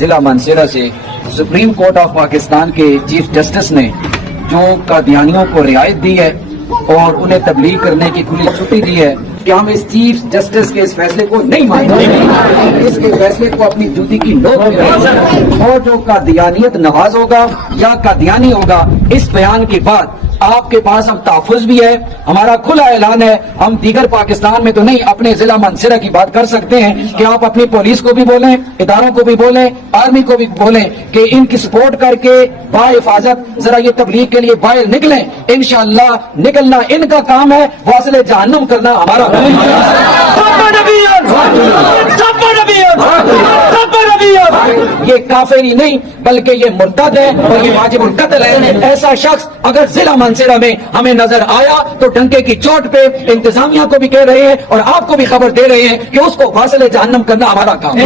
ضلع مانسہرہ سے supreme court of Pakistan کے چیف جسٹس نے جو قادیانیوں کو رعایت دی ہے اور انہیں تبلیغ کرنے کی کھلی چھٹی دی ہے کہ ہم اس چیف جسٹس کے اس فیصلے کو نہیں مانتے، اس کے فیصلے کو اپنی جوتی کی نوک میں رکھیں، اور جو قادیانیت نواز ہوگا یا قادیانی ہوگا اس بیان کے بعد آپ کے پاس اب تحفظ بھی ہے، ہمارا کھلا اعلان ہے، ہم دیگر پاکستان میں تو نہیں اپنے ضلع مانسہرہ کی بات کر سکتے ہیں کہ آپ اپنی پولیس کو بھی بولیں، اداروں کو بھی بولیں، آرمی کو بھی بولیں کہ ان کی سپورٹ کر کے بحفاظت ذرا یہ تبلیغ کے لیے باہر نکلیں، انشاءاللہ نکلنا ان کا کام ہے، واصل جہنم کرنا ہمارا کام ہے۔ یہ کافری نہیں بلکہ یہ مرتد ہے اور یہ واجب القتل ہے۔ ایسا شخص اگر ضلع مانسہرہ میں ہمیں نظر آیا تو ڈنکے کی چوٹ پہ انتظامیہ کو بھی کہہ رہے ہیں اور آپ کو بھی خبر دے رہے ہیں کہ اس کو واصل جہنم کرنا ہمارا کام ہے۔